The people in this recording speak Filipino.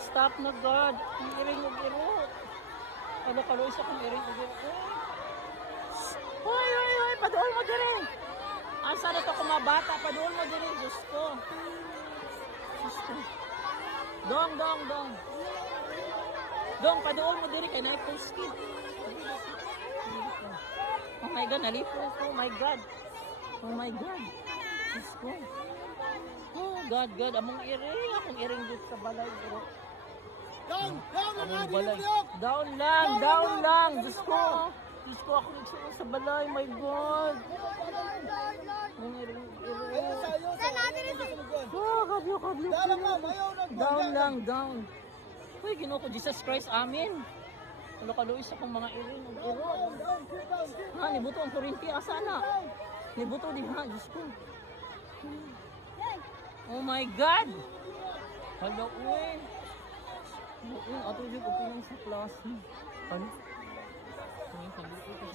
stop na God. Ang iring og iro. Ano ka isa kung iring og iro. Hoy, paduol mo dire. Asa na to kung mga bata, paduol mo dire, Diyos ko. Diyos ko. Dong. Dong, paduol mo dire kay na-post kid. Oh my God, nalipo ko. Oh my God. Diyos ko. Oh God, among iring dito sa balay. Down Among balay. Down lang. Diyos ko, ako nagsuot sa balay. My God. Among iring. Oh, kabyo. Down. Uy, Ginoo ko, Jesus Christ, amin. Ano ka Luis akong mga iring. Ha, nibuto ang kurinti. Asa na? Nibuto din ha, Diyos ko. Oh my God! Hala, uy. Ato yung ko sa class. Ano? Tingin sa dito.